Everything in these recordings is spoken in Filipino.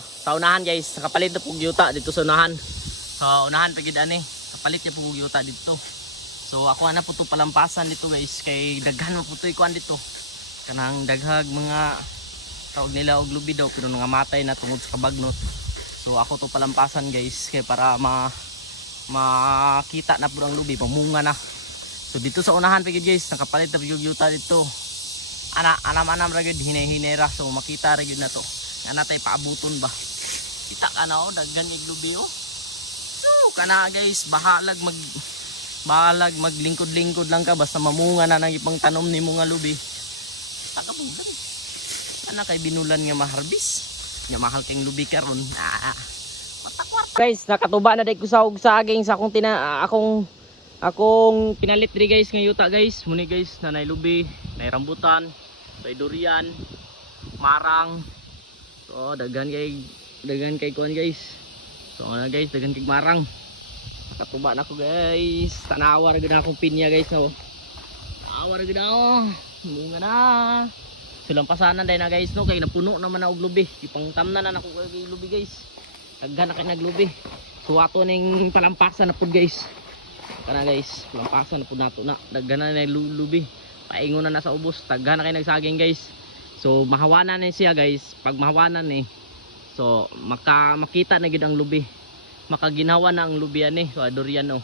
Sa unahan guys, nakapalit na pug yuta dito sa unahan. Sa unahan pagid ani, kapalit niya pug yuta dito. So ako ana po to palampasan dito guys kay daghan mo po to ikuan dito. Kanang daghag mga tawag nila og lubi daw pero nga matay na tungod sa kabagnot. So ako to palampasan guys kay para makita na pud ang lubi, pamunga na. So dito sa unahan pagid guys, nakapalit na pug yuta dito. Anam-anam ra gyud hinay-hinay ra so makita ra gyud na to. Nga natay paabuton ba? Kita ka na daghan iglubi So kana guys, bahalag maglingkod-lingkod lang ka basta mamunga na nang ipang tanom ni mga lubi. Takabugan. Ana kay binulan nga maharbis. Nya mahal kang lubi karon. Matakwar. Guys, nakatuba na day ko sa saging sa akong pinalit diri guys nga yuta guys. Muni guys, nanay lubi, nay rambutan, nay durian, marang. So daghan kay kuan guys. So na guys, daghan kay marang. Katuba na ko guys. Tanawa ra gid akong pinya guys no. Tanawa ra gid ako. Bunga na. Sulampasanan dai na guys no kay napuno naman na og lubi. Ipangtamnan na nako kay lubi guys. Daghan na kay naglubi. So ato ning palampasan na pud guys. Kana guys, palampasan na pud nato na. Daghan na lubi. Paingon na sa ubos. Daghan na kay nagsaging guys. So mahawanan ni siya guys. Pag mahawanan ni so makita na gid ang lubi. Makaginawa na ang lubi ani. So durian no.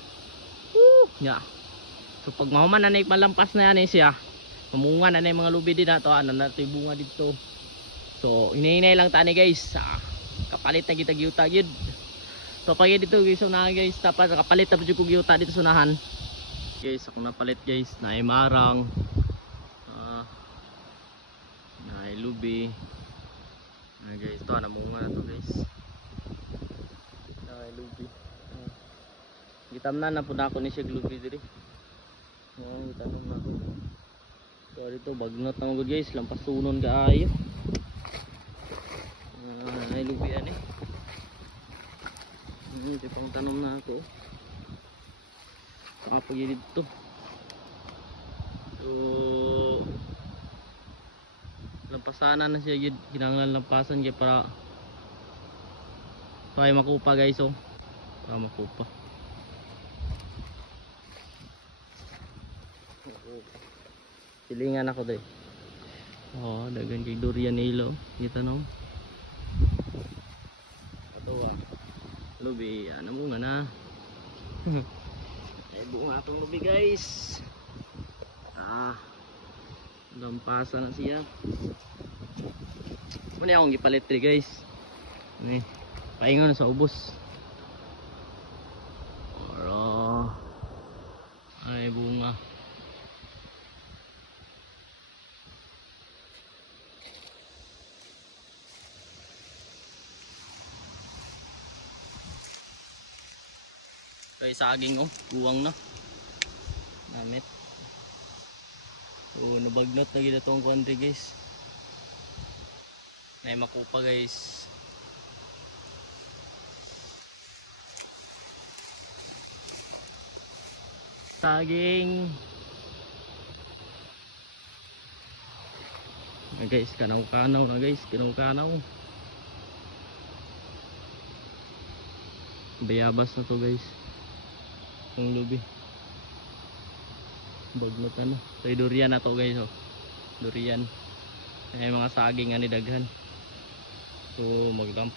Nya. So pag mahuman na malampas na yan siya. Mamunga na mga lubi din nato. Ano na ito bunga dito. So hinahinay lang tani guys. Kapalit na kita gyuta gyud. So pag dito guys so na guys tapos kapalit na pud gyuta dito sa unahan. Guys ako napalit guys na ay marang. Lubi guys, ito namunga na to guys. Lubi gitamnan na po na ako ni siya lubi diri. Gitanong na ako. So dito bagnot na mga guys, lampas sunon kaayo. Lubi ani. Ito pang tanong na ako. Saka pag dito. So lampasanan na siya gid, kinahanglan lampasan kay para makupa guys para makupa. Silingan ako dai. Daghan kay durian nilo, kita no. Ato lubi, ano mo nga na. Ay bunga atong lubi guys. Lampasan na siya. Muna akong gipalit rin guys. Paingon na sa ubos. Ay bunga. Kay saging buwang na. Namit. Nabagnot na gid atong country guys. Nay makupa guys. Saging. Guys, kanaw-kanaw na guys, kanaw-kanaw. Bayabas na to guys. Kung lubi. Bagnot Tay durian na to guys Durian. Ay mga saging ani daghan. So maglampas